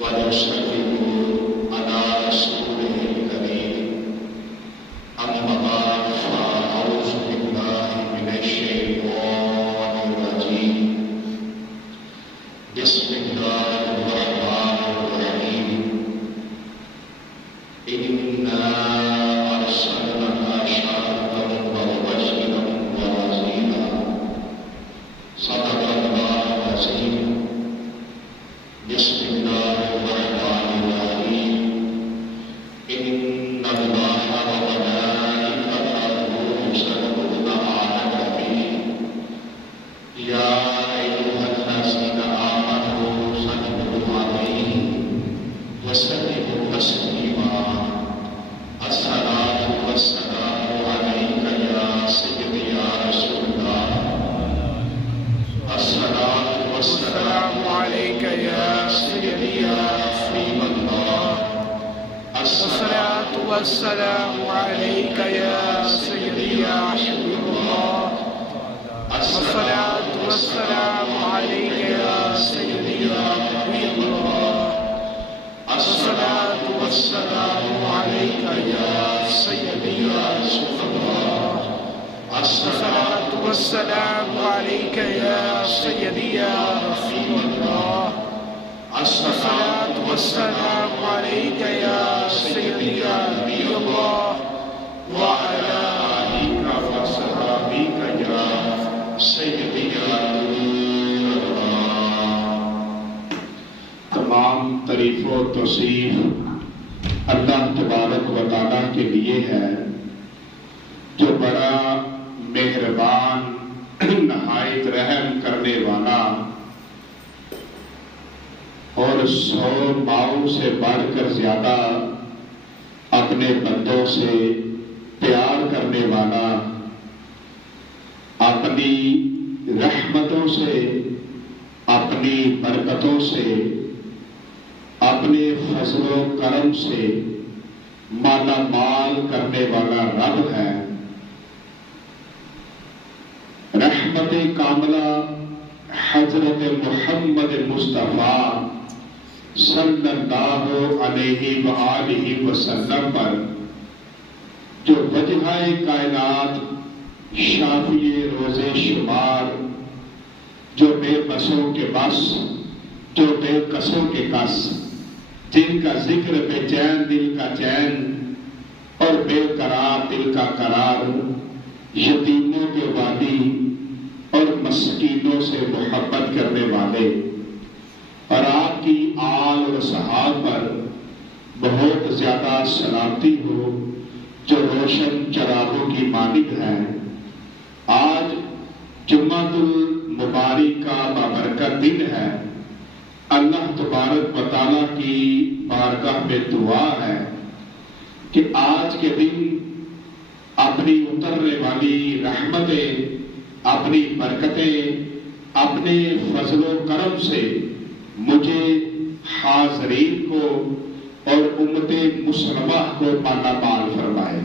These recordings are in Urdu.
ونصلي على رسوله الكريم أما بعد فأعوذ بالله من الشيطان الرجيم بسم الله الرحمن الرحيم إنا أرسلناك شاهدا ومبشرا ونذيرا صدق الله العظيم بسم الله الرحمن الرحيم إن الله وملائكته يصلون على النبي يا أيها الذين آمنوا صلوا عليه وسلموا تسليما الصلاة والسلام عليك يا سيدي يا رسول الله الصلاة والسلام عليك يا سيدي يا رسول الله الصلاة والسلام عليك يا سيدي يا حبيب الله الصلاة والسلام عليك يا سيدي يا حبيب الله الصلاة والسلام عليك يا سيدي يا رسول الله الصلاة والسلام عليك يا سيدي يا رسول الله الصلاة والسلام عليك يا سيدي يا نبي الله وعلى آلك وصحابك يا سيدي يا نور الله. تمام تعریف و توصیف اللہ تبارک و تعالیٰ کے لیے ہے جو بڑا مہربان نہایت رحم کرنے والا اور 100 ماؤں سے بڑھ کر زیادہ اپنے بندوں سے پیار کرنے والا، اپنی رحمتوں سے، اپنی برکتوں سے، اپنے فضل و کرم سے مالا مال کرنے والا رب ہے. رحمت کاملہ حضرت محمد مصطفیٰ صلی اللہ علیہ وآلہ وسلم پر جو وجہ کائنات، شافی روز شمار، جو بے بسوں کے بس، جو بے کسوں کے کس، جن کا ذکر بے چین دل کا چین اور بے قرار دل کا قرار، یتیموں کے والی اور مسکینوں سے محبت کرنے والے، اور آپ کی آل و صحاب پر بہت زیادہ سلامتی ہو جو روشن چراغوں کی مانند ہے. آج جمعۃ المبارک کا بابرکت دن ہے. اللہ تبارک و تعالیٰ کی بارگاہ میں دعا ہے کہ آج کے دن اپنی اترنے والی رحمتیں، اپنی برکتیں، اپنے فضل و کرم سے مجھے حاضرین کو اور امت مسلمہ کو مالا مال فرمائے.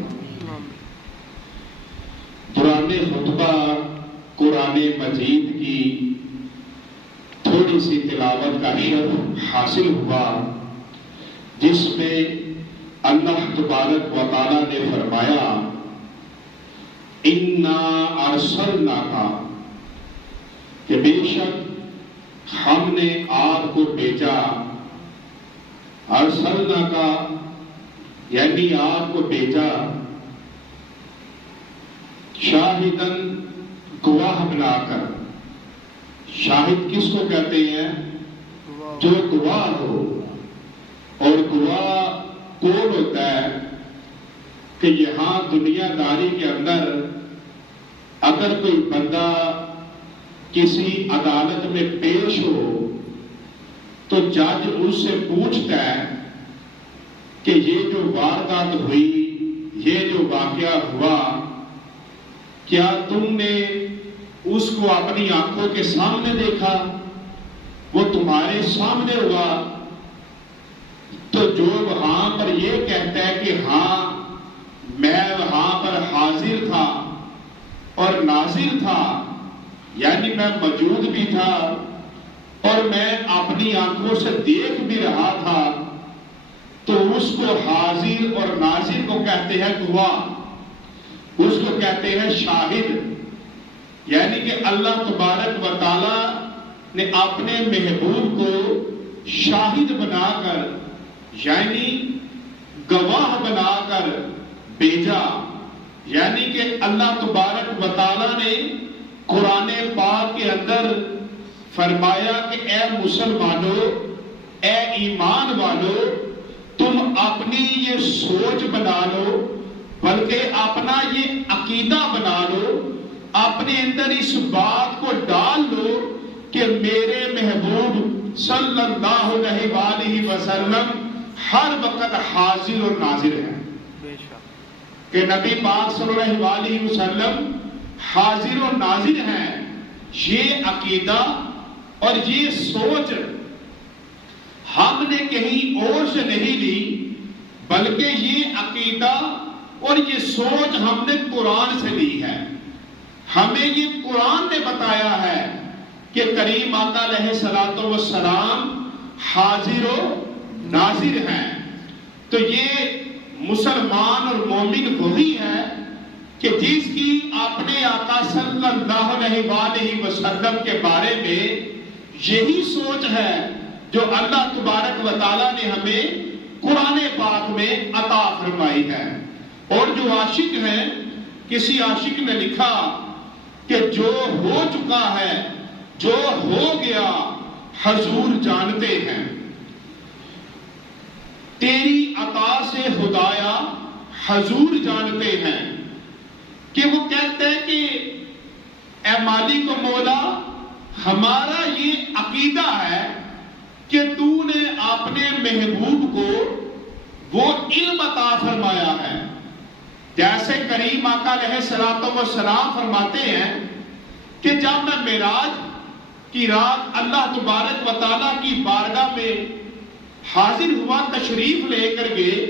دوران خطبہ قرآن مجید کی تھوڑی سی تلاوت کا شرف حاصل ہوا، جس میں اللہ تبارک و تعالیٰ نے فرمایا اِنَّا أَرْسَلْنَاكَ، کہ بے شک ہم نے آپ کو بھیجا. أَرْسَلْنَاكَ یعنی آپ کو بھیجا شاہداً، گواہ بنا کر. شاہد کس کو کہتے ہیں؟ جو گواہ ہو. اور گواہ کون ہوتا ہے؟ کہ یہاں دنیا داری کے اندر اگر کوئی بندہ کسی عدالت میں پیش ہو تو جج اس سے پوچھتا ہے کہ یہ جو واردات ہوئی، یہ جو واقعہ ہوا، کیا تم نے اس کو اپنی آنکھوں کے سامنے دیکھا؟ وہ تمہارے سامنے ہوا؟ تو جو وہاں پر یہ کہتا ہے کہ ہاں میں وہاں پر حاضر تھا اور ناظر تھا، یعنی میں موجود بھی تھا اور میں اپنی آنکھوں سے دیکھ بھی رہا تھا، تو اس کو حاضر اور ناظر کو کہتے ہیں گواہ، اس کو کہتے ہیں شاہد۔ یعنی کہ اللہ تبارک و تعالی نے اپنے محبوب کو شاہد بنا کر، یعنی گواہ بنا کر بھیجا۔ یعنی کہ اللہ تبارک و تعالی نے قرآن پاک کے اندر فرمایا کہ اے مسلمانوں، اے ایمان والو، تم اپنی یہ سوچ بنا لو، بلکہ اپنا یہ عقیدہ بنا لو، اپنے اندر اس بات کو ڈال لو کہ میرے محبوب صلی اللہ علیہ وآلہ وسلم ہر وقت حاضر اور ناظر ہیں، کہ نبی پاک صلی اللہ علیہ وسلم حاضر اور ناظر ہیں۔ یہ عقیدہ اور یہ سوچ ہم نے کہیں اور سے نہیں لی، بلکہ یہ عقیدہ اور یہ سوچ ہم نے قرآن سے لی ہے۔ ہمیں یہ قرآن نے بتایا ہے کہ کریم آقا علیہ الصلوۃ والسلام حاضر و ناظر ہیں۔ تو یہ مسلمان اور مومن وہی ہے کہ جس کی اپنے آقا صلی اللہ علیہ وآلہ وسلم کے بارے میں یہی سوچ ہے جو اللہ تبارک و تعالیٰ نے ہمیں قرآن پاک میں عطا فرمائی ہے۔ اور جو عاشق ہیں، کسی عاشق نے لکھا کہ جو ہو چکا ہے، جو ہو گیا حضور جانتے ہیں، تیری عطا سے خدایا حضور جانتے ہیں۔ کہ وہ کہتے ہیں کہ اے مالک و مولا، ہمارا یہ عقیدہ ہے کہ تو نے اپنے محبوب کو وہ علم عطا فرمایا ہے، جیسے کریم آقا علیہ الصلوۃ والسلام فرماتے ہیں کہ جب میں معراج کی رات اللہ تبارک و تعالیٰ کی بارگاہ میں حاضر ہوا، تشریف لے کر گئے،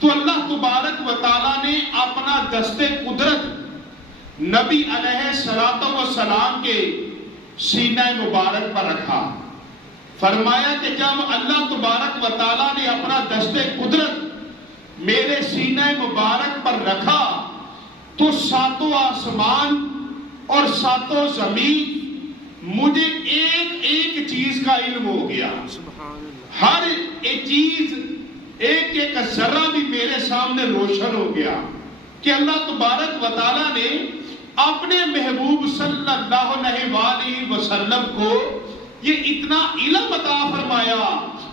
تو اللہ تبارک و تعالیٰ نے اپنا دست قدرت نبی علیہ الصلوۃ والسلام کے سینہ مبارک پر رکھا۔ فرمایا کہ جب اللہ تبارک و تعالیٰ نے اپنا دست قدرت میرے سینہ مبارک پر رکھا، تو ساتوں آسمان اور ساتوں زمین مجھے ایک ایک چیز کا علم ہو گیا۔ ہر ایک چیز، ایک ایک ذرہ بھی میرے سامنے روشن ہو گیا کہ اللہ تبارک و تعالیٰ نے اپنے محبوب صلی اللہ علیہ وآلہ وسلم کو یہ اتنا علم عطا فرمایا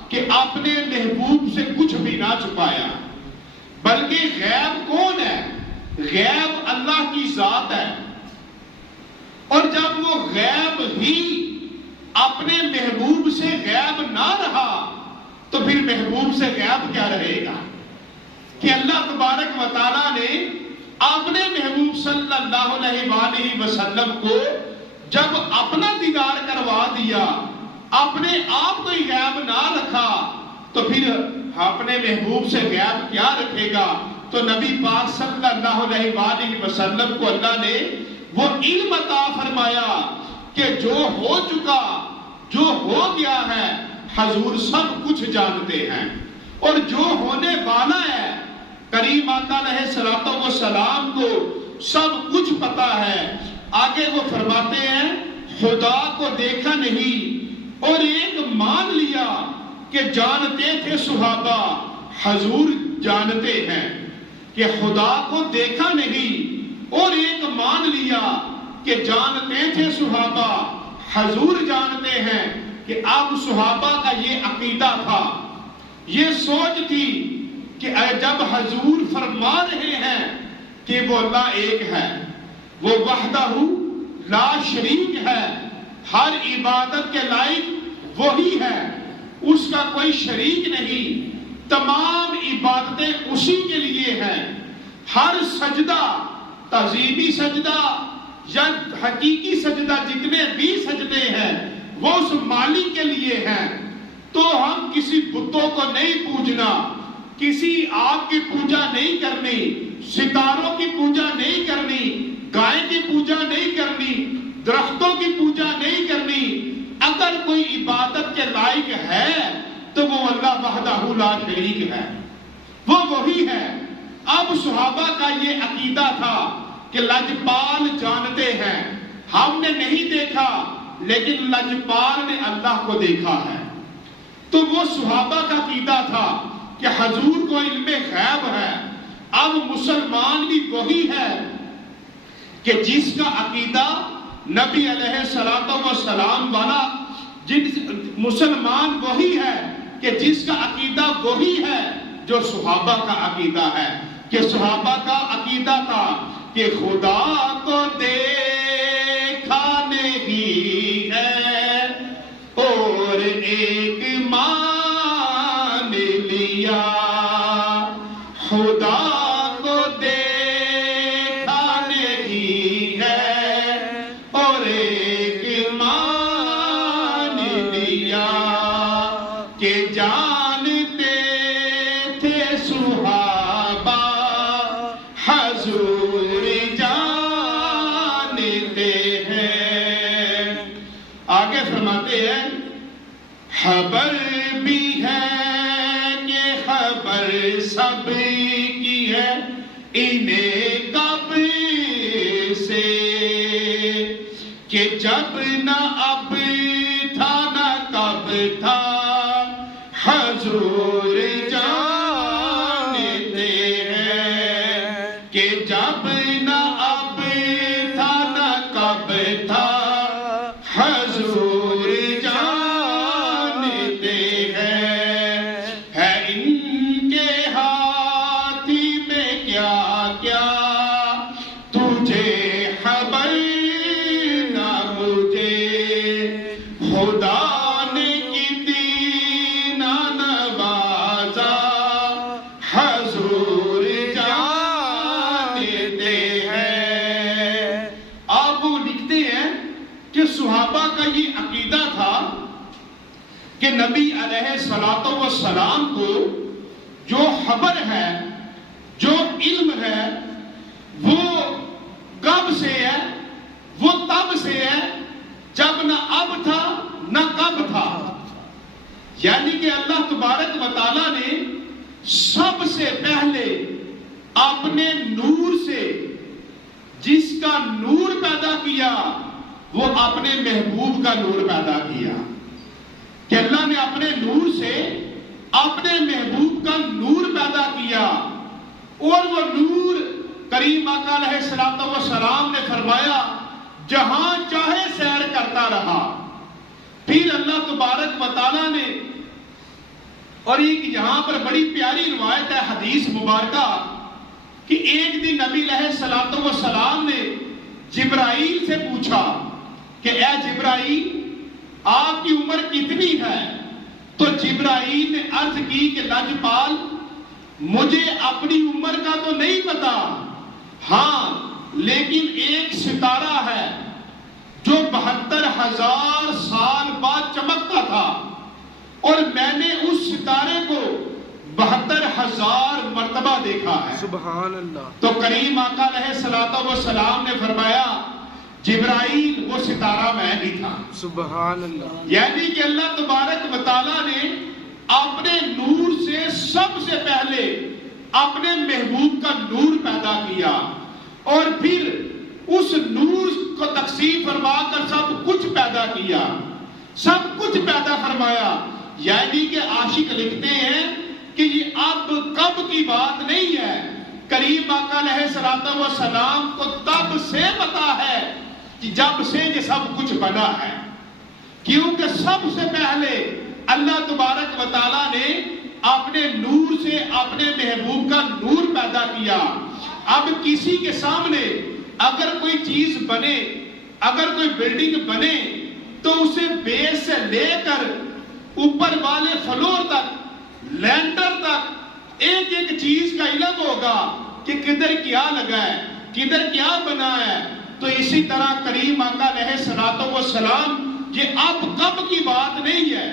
کہ اپنے محبوب سے کچھ بھی نہ چھپایا۔ بلکہ غیب کون ہے؟ غیب اللہ کی ذات ہے، اور جب وہ غیب ہی اپنے محبوب سے غیب نہ رہا تو پھر محبوب سے غیب کیا رہے گا؟ کہ اللہ تبارک و تعالیٰ نے اپنے محبوب صلی اللہ علیہ وآلہ وسلم کو جب اپنا دیدار کروا دیا، اپنے آپ کو ہی غیب نہ رکھا، تو پھر اپنے محبوب سے غیب کیا رکھے گا؟ تو نبی پاک صلی اللہ علیہ وآلہ وسلم کو اللہ نے وہ علم عطا فرمایا کہ جو ہو چکا، جو ہو گیا ہے، حضور سب کچھ جانتے ہیں، اور جو ہونے والا ہے کریم آقا علیہ الصلوۃ والسلام کو سب کچھ پتا ہے۔ آگے وہ فرماتے ہیں خدا کو دیکھا نہیں اور ایک مان لیا کہ جانتے تھے صحابہ حضور جانتے ہیں۔ کہ خدا کو دیکھا نہیں اور ایک مان لیا کہ جانتے تھے صحابہ حضور جانتے ہیں۔ کہ اب صحابہ کا یہ عقیدہ تھا، یہ سوچ تھی کہ جب حضور فرما رہے ہیں کہ وہ اللہ ایک ہے، وہ وحدہ لا شریک ہے، ہر عبادت کے لائق وہی ہے، اس کا کوئی شریک نہیں، تمام عبادتیں اسی کے لیے ہیں، ہر سجدہ تعظیمی سجدہ یا حقیقی سجدہ جتنے بھی سجدے ہیں وہ اس مالک کے لیے ہیں۔ تو ہم کسی بتوں کو نہیں پوجنا، کسی آگ کی پوجا نہیں کرنی، ستاروں کی پوجا نہیں کرنی، گائے کی پوجا نہیں کرنی، درختوں کی پوجا نہیں کرنی، اگر کوئی عبادت کے لائق ہے تو وہ اللہ وحدہ لا شریک ہے، وہ وہی ہے۔ اب صحابہ کا یہ عقیدہ تھا کہ لجپال جانتے ہیں، ہم نے نہیں دیکھا لیکن لجپال نے اللہ کو دیکھا ہے۔ تو وہ صحابہ کا عقیدہ تھا کہ حضور کو علم غیب ہے۔ اب مسلمان بھی وہی ہے کہ جس کا عقیدہ نبی علیہ السلام والا، مسلمان وہی ہے کہ جس کا عقیدہ وہی ہے جو صحابہ کا عقیدہ ہے، کہ صحابہ کا عقیدہ تھا کہ خدا کو دیکھا نہیں ہے اور ایک مان لیا، خدا کو دیکھا نہیں ہے اور ایک مان لیا، کہ جانتے تھے صحابہ حضور جانتے ہیں۔ آگے فرماتے ہیں خبر بھی ہے کہ خبر سب کی ہے انہیں کب سے، کہ جب نہ اب تھا نہ کب تھا حضور جانتے ہیں، کہ جب نہ اب تھا نہ کب تھا حضور جانتے ہیں۔ ہے ان کے ہاتھی میں کیا کیا تجھے خبر نہ مجھے، خدا نے کتنا نوازا حضور جانتے ہیں۔ اب وہ لکھتے ہیں کہ صحابہ کا یہ عقیدہ تھا کہ نبی علیہ السلام کو جو خبر ہے، جو علم ہے، وہ کب سے ہے؟ وہ تب سے ہے جب نہ اب تھا نہ کب تھا۔ یعنی کہ اللہ تبارک و تعالیٰ نے سب سے پہلے اپنے نور سے جس کا نور پیدا کیا وہ اپنے محبوب کا نور پیدا کیا، کہ اللہ نے اپنے نور سے اپنے محبوب کا نور پیدا کیا، اور وہ نور کریم آقا علیہ السلام نے فرمایا جہاں چاہے سیر کرتا رہا۔ پھر اللہ تبارک و تعالیٰ نے، اور ایک یہاں پر بڑی پیاری روایت ہے حدیث مبارکہ، کہ ایک دن نبی علیہ السلام نے جبرائیل سے پوچھا کہ اے جبرائیل آپ کی عمر کتنی ہے؟ تو جبرائیل نے عرض کی کہ لجپال مجھے اپنی عمر کا تو نہیں پتا، ہاں لیکن ایک ستارہ ہے جو 72,000 سال بعد چمکتا تھا، اور میں نے اس ستارے کو 72,000 مرتبہ دیکھا ہے۔ سبحان اللہ۔ تو کریم آقا علیہ السلام نے فرمایا جبرائیل وہ ستارہ میں ہی تھا۔ سبحان اللہ۔ یعنی کہ اللہ تبارک و تعالیٰ نے اپنے نور سے سب سے پہلے اپنے محبوب کا نور پیدا کیا، اور پھر اس نور کو تقسیم فرما کر سب کچھ پیدا کیا، سب کچھ پیدا فرمایا۔ یعنی کہ عاشق لکھتے ہیں کہ یہ اب کب کی بات نہیں ہے، کریم آقا علیہ السلام کو تب سے پتا ہے کہ جب سے یہ سب کچھ بنا ہے، کیونکہ سب سے پہلے اللہ تبارک و تعالیٰ نے اپنے نور سے اپنے محبوب کا نور پیدا کیا۔ اب کسی کے سامنے اگر کوئی چیز بنے، اگر کوئی بلڈنگ بنے، تو اسے بیس سے لے کر اوپر والے فلور تک، لینڈر تک ایک ایک چیز کا علم ہوگا کہ کدھر کیا لگا ہے، کدھر کیا بنا ہے۔ تو اسی طرح کریم آقا علیہ السلام یہ اب کب کی بات نہیں ہے،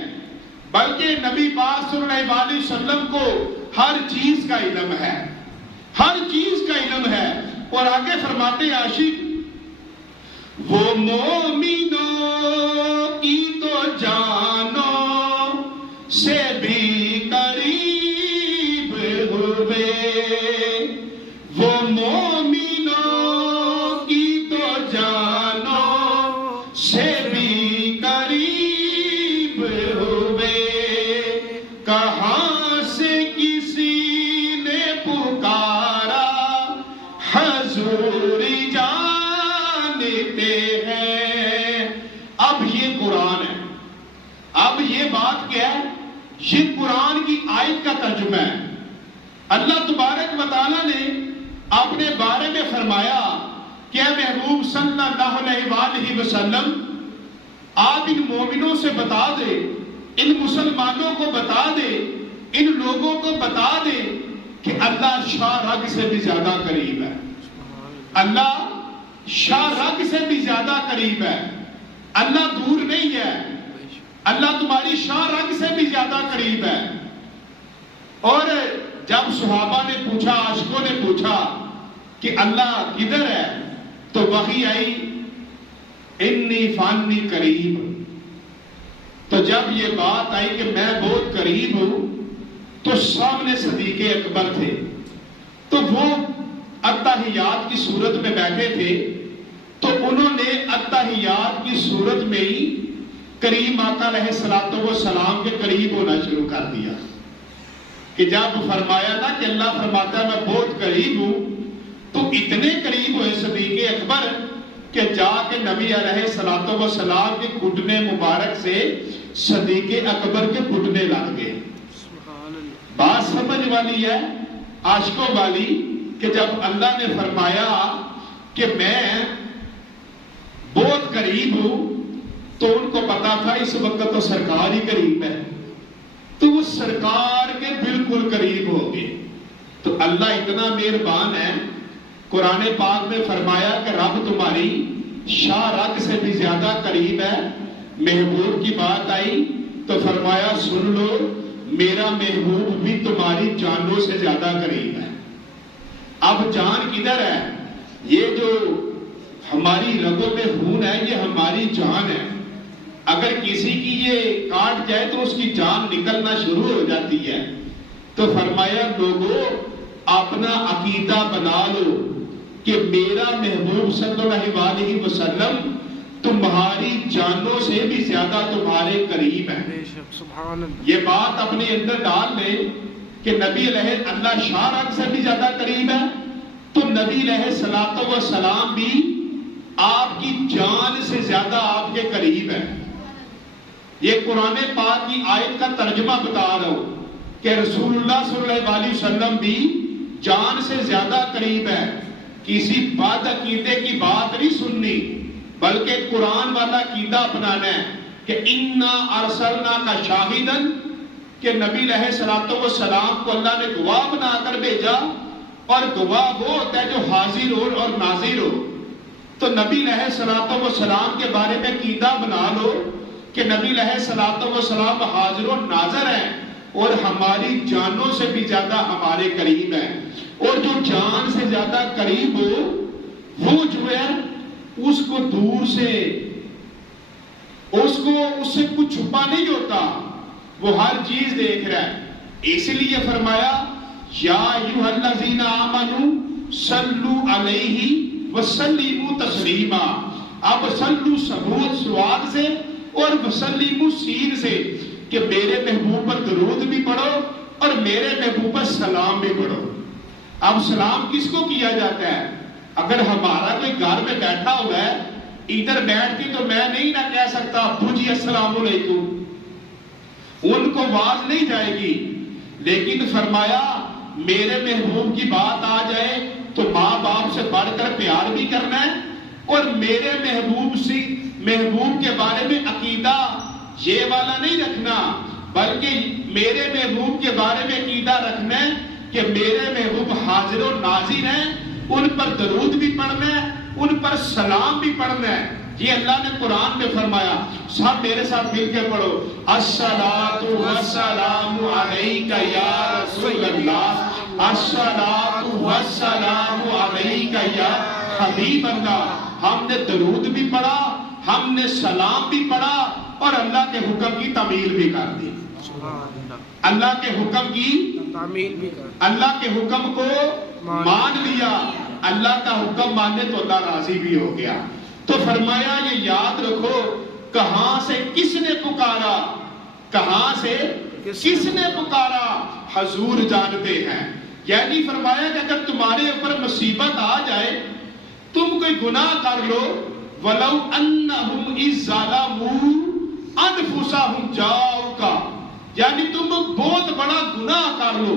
بلکہ نبی پاک صلی اللہ علیہ وسلم کو ہر چیز کا علم ہے، ہر چیز کا علم ہے۔ اور آگے فرماتے ہیں عاشق وہ مومنوں کی تو بھی قریب ہوئے، وہ مومنوں کی تو جانوں سے بھی قریب ہوئے، کہاں سے کسی نے پکارا حضور جانتے ہیں۔ اب یہ قرآن ہے، اب یہ بات کیا ہے؟ یہ قرآن کی آیت کا ترجمہ ہے۔ اللہ تبارک و تعالیٰ نے اپنے بارے میں فرمایا کہ اے محبوب صلی اللہ علیہ وآلہ وسلم، آپ ان مومنوں سے بتا دے، ان مسلمانوں کو بتا دے، ان لوگوں کو بتا دے کہ اللہ شاہ رگ سے بھی زیادہ قریب ہے۔ اللہ شاہ رگ سے بھی زیادہ قریب ہے، اللہ دور نہیں ہے، اللہ تمہاری شاہ رگ سے بھی زیادہ قریب ہے۔ اور جب صحابہ نے پوچھا، عاشقوں نے پوچھا کہ اللہ کدھر ہے، تو وحی آئی انی فانی قریب۔ تو جب یہ بات آئی کہ میں بہت قریب ہوں، تو سامنے صدیق اکبر تھے، تو وہ التحیات کی صورت میں بیٹھے تھے، تو انہوں نے التحیات کی صورت میں ہی کریم آقا علیہ السلام کے قریب ہونا شروع کر دیا، کہ جب فرمایا نا کہ اللہ فرماتا ہے میں بہت قریب ہوں، تو اتنے قریب ہوئے صدیق اکبر کہ جا کے نبی علیہ السلام کے گھٹنے مبارک سے صدیق اکبر کے گھٹنے لگ گئے۔ بات سمجھ والی ہے، عاشقوں والی، کہ جب اللہ نے فرمایا کہ میں بہت قریب ہوں، تو ان کو پتا تھا اس وقت تو سرکار ہی قریب ہے، تو وہ سرکار کے بالکل قریب ہو گئے۔ تو اللہ اتنا مہربان ہے، قرآن پاک میں فرمایا کہ رب تمہاری شاہ رگ سے بھی زیادہ قریب ہے۔ محبوب کی بات آئی تو فرمایا سن لو، میرا محبوب بھی تمہاری جانوں سے زیادہ قریب ہے۔ اب جان کدھر ہے؟ یہ جو ہماری رگوں میں خون ہے، یہ ہماری جان ہے۔ اگر کسی کی یہ کاٹ جائے تو اس کی جان نکلنا شروع ہو جاتی ہے۔ تو فرمایا لوگوں اپنا عقیدہ بنا لو کہ میرا محبوب صلی اللہ علیہ وسلم تمہاری جانوں سے بھی زیادہ تمہارے قریب ہے۔ یہ بات اپنے اندر ڈال لے کہ نبی علیہ اللہ شاہ رگ سے بھی زیادہ قریب ہے، تو نبی علیہ السلام بھی آپ کی جان سے زیادہ آپ کے قریب ہے۔ یہ قرآن پاک کی آیت کا ترجمہ بتا رہا ہوں کہ رسول اللہ صلی اللہ علیہ وسلم بھی جان سے زیادہ قریب ہے۔ کسی بد عقیدے کی بات نہیں سننی، بلکہ قرآن والا عقیدہ اپنانا ہے کہ اِنَّا أَرْسَلْنَاكَ شَاهِدًا، کہ نبی علیہ السلام کو اللہ نے گواہ بنا کر بھیجا، اور گواہ وہ ہوتا ہے جو حاضر ہو اور ناظر ہو۔ تو نبی علیہ السلام کے بارے میں عقیدہ بنا لو کہ نبی علیہ السلام حاضر و ناظر ہیں، اور ہماری جانوں سے بھی زیادہ ہمارے قریب ہیں۔ اور جو جان سے زیادہ قریب ہو وہ جو ہے اس کو دور سے اس سے کچھ چھپا نہیں ہوتا، وہ ہر چیز دیکھ رہا ہے۔ اس لیے فرمایا یا ایھا الذین آمنوا صلوا علیہ وسلموا تسلیما۔ اب صلو ثبوت سواد سے اور وسلموا سین سے، کہ میرے محبوب پر درود بھی پڑھو اور میرے محبوب پر سلام بھی پڑھو۔ اب سلام کس کو کیا جاتا ہے؟ اگر ہمارا کوئی گھر میں بیٹھا ہوا ہے، ادھر بیٹھ کے تو میں نہیں نہ کہہ سکتا ابو جی السلام علیکم، ان کو آواز نہیں جائے گی۔ لیکن فرمایا میرے محبوب کی بات آ جائے تو ماں باپ سے بڑھ کر پیار بھی کرنا ہے، اور میرے محبوب کے بارے میں عقیدہ یہ والا نہیں رکھنا، بلکہ میرے محبوب کے بارے میں عقیدہ رکھنا ہے کہ میرے محبوب حاضر و ناظر ہیں، ان پر درود بھی پڑھنا ہے، ان پر سلام بھی پڑھنا ہے۔ یہ اللہ نے قرآن میں فرمایا، سب میرے ساتھ مل کے پڑھو، الصلاۃ والسلام علیک یا رسول اللہ، الصلاۃ والسلام علیک یا حبیب اللہ۔ ہم نے درود بھی پڑھا، ہم نے سلام بھی پڑھا، اور اللہ کے حکم کی تعمیل بھی کر دی۔ سبحان اللہ. اللہ کے حکم کی تعمیل بھی کر. اللہ کے حکم کو مان لیا. اللہ کا حکم مانے تو اللہ راضی بھی ہو گیا. تو فرمایا یہ یاد رکھو کہاں سے کس نے پکارا, کہاں سے کس نے پکارا, حضور جانتے ہیں. یعنی فرمایا کہ اگر تمہارے اوپر مصیبت آ جائے, تم کوئی گناہ کر لو, وَلَوْ أَنَّهُمْ إِذْ ظَلَمُوا أَنفُسَهُمْ جَاءُوكَ, یعنی تم بہت بڑا گناہ کر لو,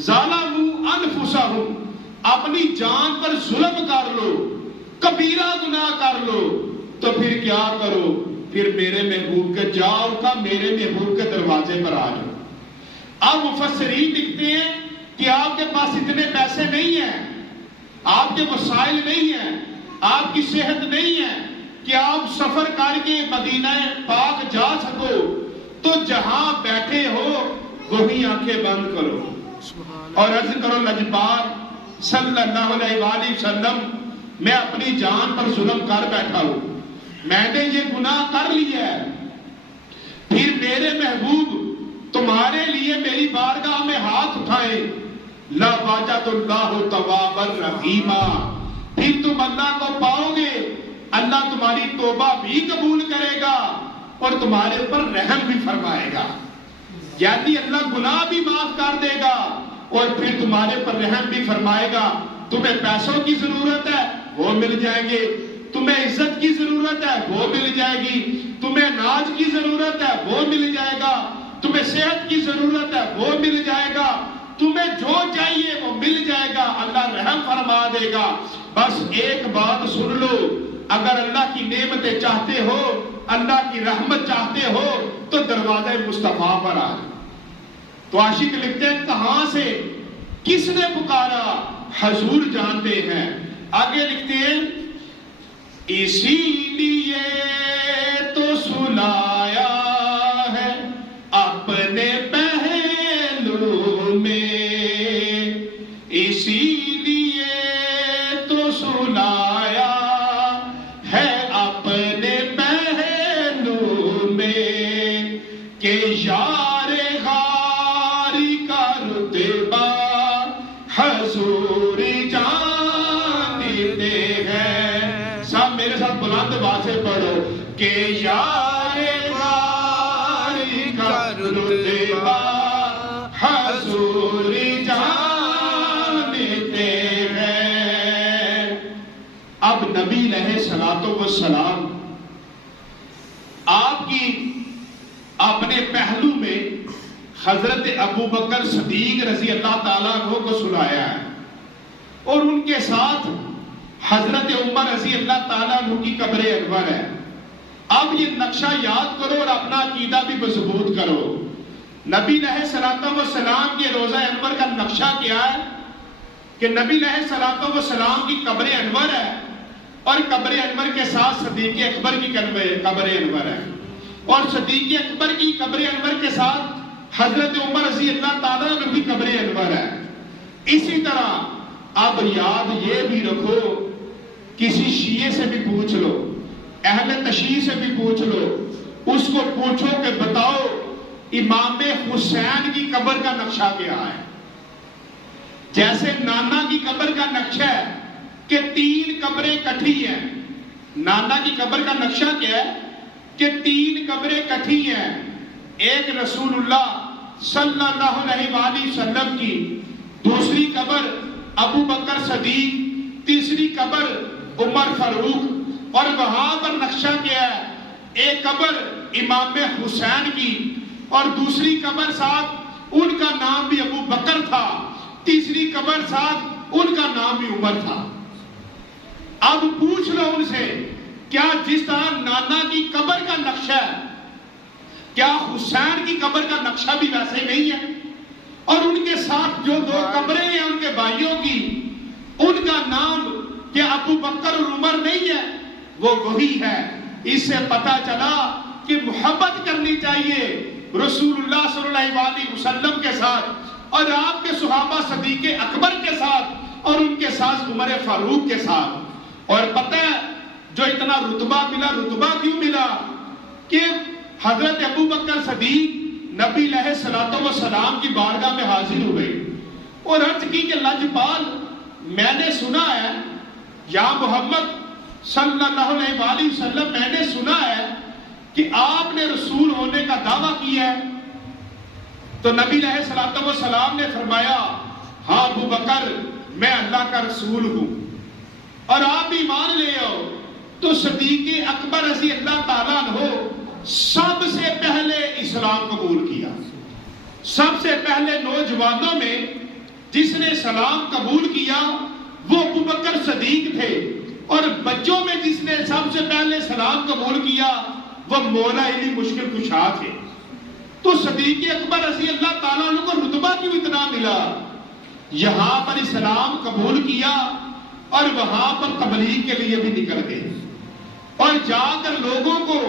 ظَلَمُوا أَنفُسَهُمْ, اپنی جان پر ظلم کر لو, کبیرہ گناہ کر لو, تو پھر کیا کرو, پھر میرے محبوب کے جاؤ کا, میرے محبوب کے دروازے پر آ جاؤ. اب مفسرین لکھتے ہیں کہ آپ کے پاس اتنے پیسے نہیں ہیں, آپ کے وسائل نہیں ہیں, آپ کی صحت نہیں ہے کہ آپ سفر کر کے مدینہ پاک جا سکو, تو جہاں بیٹھے ہو وہی آنکھیں بند کرو اور عرض کرو لجپال صلی اللہ علیہ وآلہ وسلم, میں اپنی جان پر ظلم کر بیٹھا ہوں, میں نے یہ گناہ کر لیا ہے, پھر میرے محبوب تمہارے لیے میری بارگاہ میں ہاتھ اٹھائے, لا واجد اللہ توابا رحیما, پھر تم اللہ کو پاؤ گے, اللہ تمہاری توبہ بھی قبول کرے گا اور تمہارے اوپر رحم بھی فرمائے گا. یعنی اللہ گناہ بھی معاف کر دے گا اور پھر تمہارے پر رحم بھی فرمائے گا. تمہیں پیسوں کی ضرورت ہے وہ مل جائیں گے, تمہیں عزت کی ضرورت ہے وہ مل جائے گی, تمہیں ناز کی ضرورت ہے وہ مل جائے گا, تمہیں صحت کی ضرورت ہے وہ مل جائے گا, تمہیں جو چاہیے وہ مل جائے گا, اللہ رحم فرما دے گا. بس ایک بات سن لو, اگر اللہ کی نعمتیں چاہتے ہو, اللہ کی رحمت چاہتے ہو, تو دروازہ مصطفیٰ پر آ. تو عاشق لکھتے ہیں کہاں سے کس نے پکارا, حضور جانتے ہیں. آگے لکھتے ہیں اسی لیے تو سلایا ہے اپنے پہلو میں, اسی لیے تو سلایا ہے اپنے پہلو میں, کہ یار غاری کا رتبہ حضور جانتے ہیں. سب میرے ساتھ بلند آواز سے پڑھو کہ یار غاری کا رتبہ حضور جانتے ہیں. اب نبی علیہ الصلوۃ والسلام آپ کی اپنے پہلو میں حضرت ابو بکر صدیق رضی اللہ تعالیٰ عنہ کو سلایا ہے, اور ان کے ساتھ حضرت عمر رضی اللہ تعالیٰ عنہ کی قبر انور ہے. اب یہ نقشہ یاد کرو اور اپنا عقیدہ بھی مضبوط کرو. نبی علیہ الصلوۃ والسلام کے روضہ انور کا نقشہ کیا ہے کہ نبی علیہ الصلوۃ والسلام کی قبر انور ہے, اور قبر انور کے ساتھ صدیق اکبر کی قبر انور ہے, اور صدیق اکبر کی قبر انور کے ساتھ حضرت عمر رضی اللہ تعالیٰ عنہ کی قبر انور ہے. اسی طرح اب یاد یہ بھی رکھو, کسی شیعہ سے بھی پوچھ لو, اہل تشیع سے بھی پوچھ لو, اس کو پوچھو کہ بتاؤ امام حسین کی قبر کا نقشہ کیا ہے. جیسے نانا کی قبر کا نقشہ ہے کہ 3 قبریں کٹھی ہیں, نانا کی قبر کا نقشہ کیا ہے کہ 3 قبریں کٹھی ہیں, ایک رسول اللہ صلی اللہ علیہ وآلہ وسلم کی, دوسری قبر ابو بکر صدیق, تیسری قبر عمر فاروق, اور وہاں پر نقشہ کیا ہے ایک قبر امام حسین کی, اور دوسری قبر ساتھ ان کا نام بھی ابو بکر تھا, تیسری قبر ساتھ ان کا نام بھی عمر تھا. اب پوچھ لو ان سے, کیا جس طرح نانا کی قبر کا نقشہ ہے, کیا حسین کی قبر کا نقشہ بھی ویسے ہی نہیں ہے؟ اور ان کے ساتھ جو 2 قبریں ہیں ان کے بھائیوں کی, ان کا نام کیا ابو بکر اور عمر نہیں ہے؟ وہ وہی ہے. اس سے پتہ چلا کہ محبت کرنی چاہیے رسول اللہ صلی اللہ علیہ وسلم کے ساتھ, اور آپ کے صحابہ صدیق اکبر کے ساتھ, اور ان کے ساتھ عمر فاروق کے ساتھ. اور پتہ ہے جو اتنا رتبہ ملا, رتبہ کیوں ملا کہ حضرت ابو بکر صدیق نبی علیہ الصلوۃ والسلام کی بارگاہ میں حاضر ہوئے اور عرض کی کہ لجپال، میں نے سنا ہے یا محمد صلی اللہ علیہ وآلہ وسلم، میں نے سنا ہے کہ آپ نے رسول ہونے کا دعویٰ کیا ہے۔ تو نبی علیہ الصلوۃ والسلام نے فرمایا، ہاں ابو بکر، میں اللہ کا رسول ہوں اور آپ بھی مان لے آؤ۔ تو صدیق اکبر رضی اللہ تعالیٰ عنہ سب سے پہلے اسلام قبول کیا۔ سب سے پہلے نوجوانوں میں جس نے اسلام قبول کیا وہ ابو بکر صدیق تھے، اور بچوں میں جس نے سب سے پہلے اسلام قبول کیا وہ مولا علی مشکل کشا تھے۔ تو صدیق اکبر رضی اللہ تعالیٰ عنہ کو رتبہ کیوں اتنا ملا؟ یہاں پر اسلام قبول کیا اور وہاں پر تبلیغ کے لیے بھی نکل گئے اور جا کر لوگوں کو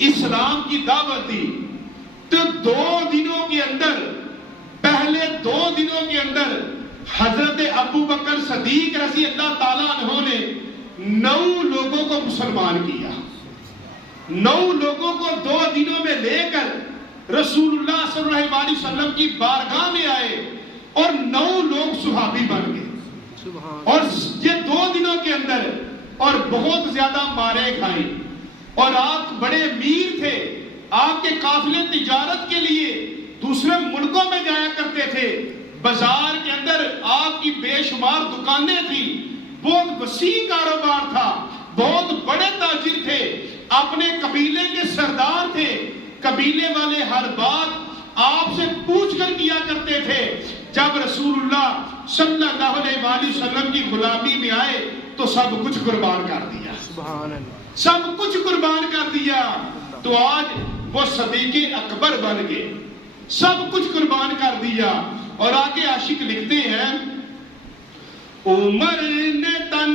اسلام کی دعوت دی۔ تو 2 دنوں کے اندر، پہلے 2 دنوں کے اندر حضرت ابو بکر صدیق رضی اللہ تعالیٰ عنہ نے 9 لوگوں کو مسلمان کیا۔ 9 لوگوں کو 2 دنوں میں لے کر رسول اللہ صلی اللہ علیہ وسلم کی بارگاہ میں آئے اور 9 لوگ صحابی بن گئے۔ اور یہ 2 دنوں کے اندر اور بہت زیادہ مارے کھائیں، اور آپ بڑے امیر تھے، آپ کے قافلے تجارت کے لیے دوسرے ملکوں میں جایا کرتے تھے، بازار کے اندر آپ کی بے شمار دکانیں تھیں، بہت وسیع کاروبار تھا، بہت بڑے تاجر تھے، اپنے قبیلے کے سردار تھے، قبیلے والے ہر بات آپ سے پوچھ کر کیا کرتے تھے۔ جب رسول اللہ صلی اللہ علیہ وآلہ وسلم کی غلامی میں آئے تو سب کچھ قربان کر دیا، سبحان اللہ، سب کچھ قربان کر دیا۔ تو آج وہ صدیق اکبر بن گئے، سب کچھ قربان کر دیا۔ اور آگے عاشق لکھتے ہیں، عمر نے تن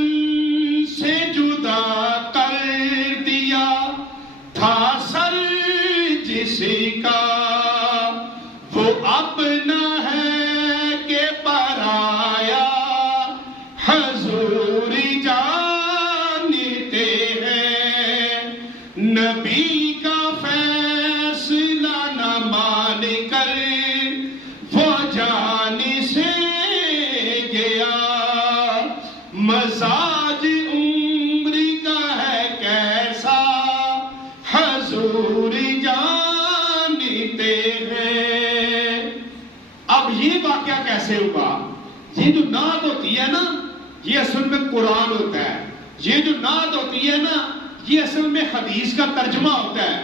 سے جدا کر دیا تھا سر جس کا، وہ اپنا ہے کہ پرایا حضور جانتے ہیں، نبی کا فیصلہ نہ مان کر وہ جان سے گیا، مزاج عمر کا ہے کیسا حضور جانتے ہیں۔ اب یہ واقعہ کیسے ہوا؟ یہ جو نعت ہوتی ہے نا، یہ اصل میں قرآن ہوتا ہے۔ یہ جو نعت ہوتی ہے نا، یہ اصل میں حدیث کا ترجمہ ہوتا ہے،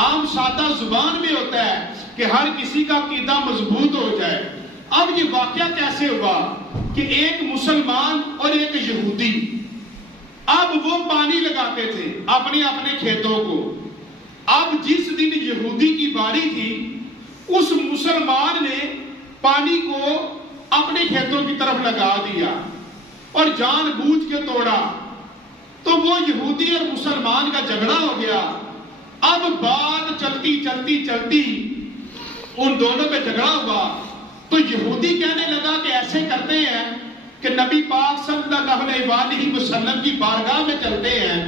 عام سادہ زبان میں ہوتا ہے کہ ہر کسی کا عقیدہ مضبوط ہو جائے۔ اب یہ واقعہ کیسے ہوا کہ ایک مسلمان اور ایک یہودی، اب وہ پانی لگاتے تھے اپنے اپنے کھیتوں کو۔ اب جس دن یہودی کی باری تھی، اس مسلمان نے پانی کو اپنے کھیتوں کی طرف لگا دیا اور جان بوجھ کے توڑا، تو وہ یہودی اور مسلمان کا جھگڑا ہو گیا۔ اب بات چلتی چلتی چلتی ان دونوں پہ جھگڑا ہوا، تو یہودی کہنے لگا کہ ایسے کرتے ہیں کہ نبی پاک صلی اللہ علیہ وآلہ وسلم کی بارگاہ میں چلتے ہیں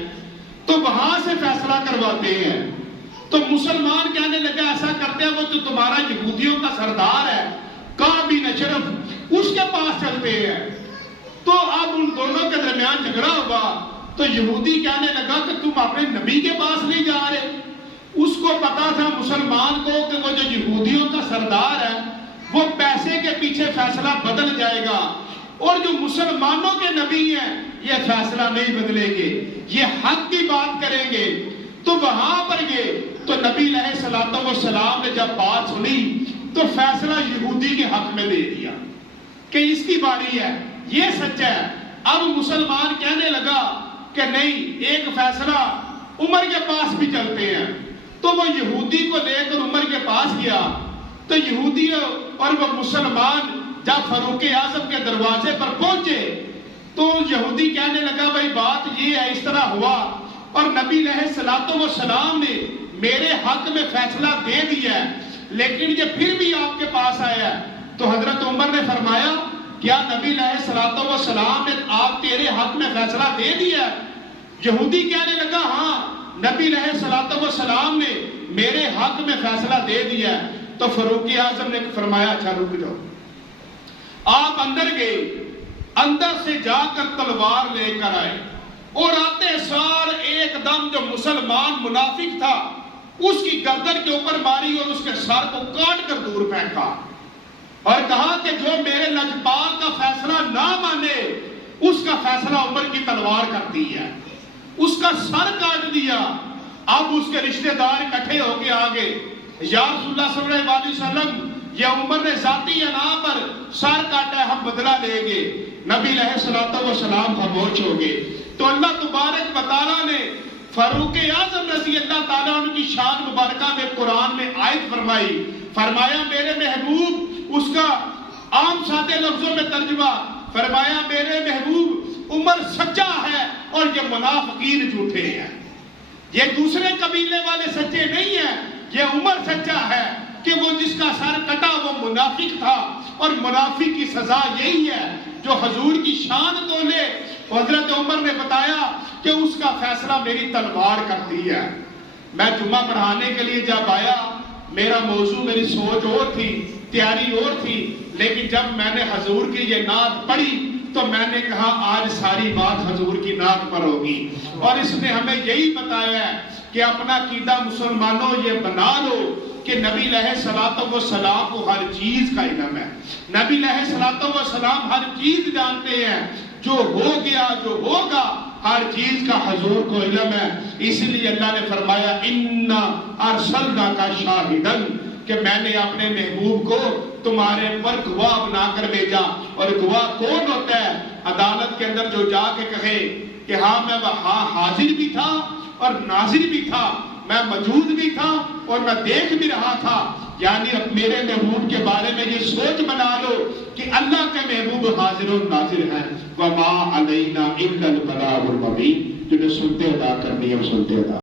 تو وہاں سے فیصلہ کرواتے ہیں۔ تو مسلمان کہنے لگا ایسا کرتے ہیں، وہ جو تمہارا یہودیوں کا سردار ہے کعب بن اشرف، اس کے پاس چلتے ہیں۔ تو اب ان دونوں کے درمیان جھگڑا ہوا، تو یہودی کہنے لگا کہ تم اپنے نبی کے پاس نہیں جا رہے۔ اس کو پتا تھا مسلمان کو کہ وہ جو یہودیوں کا سردار ہے وہ پیسے کے پیچھے فیصلہ بدل جائے گا، اور جو مسلمانوں کے نبی ہیں یہ فیصلہ نہیں بدلیں گے، یہ حق کی بات کریں گے۔ تو وہاں پر گئے تو نبی علیہ الصلوۃ والسلام نے جب بات سنی تو فیصلہ یہودی کے حق میں دے دیا کہ اس کی باری ہے، یہ سچ ہے۔ اب مسلمان کہنے لگا کہ نہیں، ایک فیصلہ عمر کے پاس بھی چلتے ہیں۔ تو وہ یہودی کو لے کر عمر کے پاس گیا، تو یہودی اور وہ مسلمان جب فاروق اعظم کے دروازے پر پہنچے تو یہودی کہنے لگا بھائی بات یہ ہے، اس طرح ہوا اور نبی علیہ الصلوۃ والسلام نے میرے حق میں فیصلہ دے دیا ہے، لیکن یہ پھر بھی آپ کے پاس آیا ہے۔ تو حضرت عمر نے فرمایا کیا نبی علیہ الصلوۃ والسلام نے آپ تیرے حق میں فیصلہ دے دیا ہے؟ یہودی کہنے لگا ہاں، نبی علیہ الصلوۃ والسلام نے میرے حق میں فیصلہ دے دیا ہے. تو فاروق اعظم نے فرمایا اچھا رک جاؤ. آپ اندر گئے, اندر سے جا کر تلوار لے کر آئے, اور آتے سار ایک دم جو مسلمان منافق تھا اس کی گردن کے اوپر ماری اور اس کے سر کو کاٹ کر دور پھینکا, اور کہا کہ جو میرے لجپال کا فیصلہ نہ مانے اس کا فیصلہ عمر کی تلوار کرتی ہے. اس کا سر کاٹ دیا. اب اس کے رشتہ دار اکٹھے ہو کے آگے, یا رسول اللہ صلی اللہ علیہ وسلم یہ عمر نے ذاتی انا پر سر کاٹا ہے, ہم بدلہ لیں گے. نبی علیہ الصلوۃ والسلام خاموش ہو گئے. تو اللہ تبارک و تعالیٰ نے فاروق اعظم رضی اللہ تعالیٰ عنہ کی شان مبارکہ میں قرآن میں آیت فرمائی, فرمایا میرے محبوب, اس کا عام سادے لفظوں میں ترجمہ فرمایا میرے محبوب عمر سچا ہے اور یہ منافقین جھوٹے ہیں. یہ دوسرے قبیلے والے سچے نہیں ہیں, یہ عمر سچا ہے کہ وہ جس کا سر کٹا وہ منافق تھا, اور منافق کی سزا یہی ہے جو حضور کی شان تولے. حضرت عمر نے بتایا کہ اس کا فیصلہ میری تلوار کرتی ہے. میں جمعہ پڑھانے کے لیے جب آیا میرا موضوع, میری سوچ اور تھی, تیاری اور تھی, لیکن جب میں نے حضور کی یہ نعت پڑھی تو میں نے کہا آج ساری بات حضور کی نعت پر ہوگی. اور اس نے ہمیں یہی بتایا ہے کہ اپنا عقیدہ مسلمانوں یہ بنا لو کہ نبی علیہ الصلوۃ والسلام کو ہر چیز کا علم ہے. نبی علیہ الصلوۃ والسلام ہر چیز جانتے ہیں, جو ہو گیا جو ہوگا ہر چیز کا حضور کو علم ہے. اس لیے اللہ نے فرمایا انا ارسلناک شاہدا, کہ میں نے اپنے محبوب کو تمہارے پر گواہ بنا کر بھیجا. اور گواہ کون ہوتا ہے؟ عدالت کے اندر جو جا کے کہے کہ ہاں میں وہاں حاضر بھی تھا اور ناظر بھی تھا, میں موجود بھی تھا اور میں دیکھ بھی رہا تھا. یعنی اب میرے محبوب کے بارے میں یہ سوچ بنا لو کہ اللہ کے محبوب حاضر و ناظر ہیں. وَمَا عَلَيْنَا إِلَّا الْبَلَاغُ الْمُبِينُ, جنہیں سنتے ادا کرنی ہے وہ سنتے ادا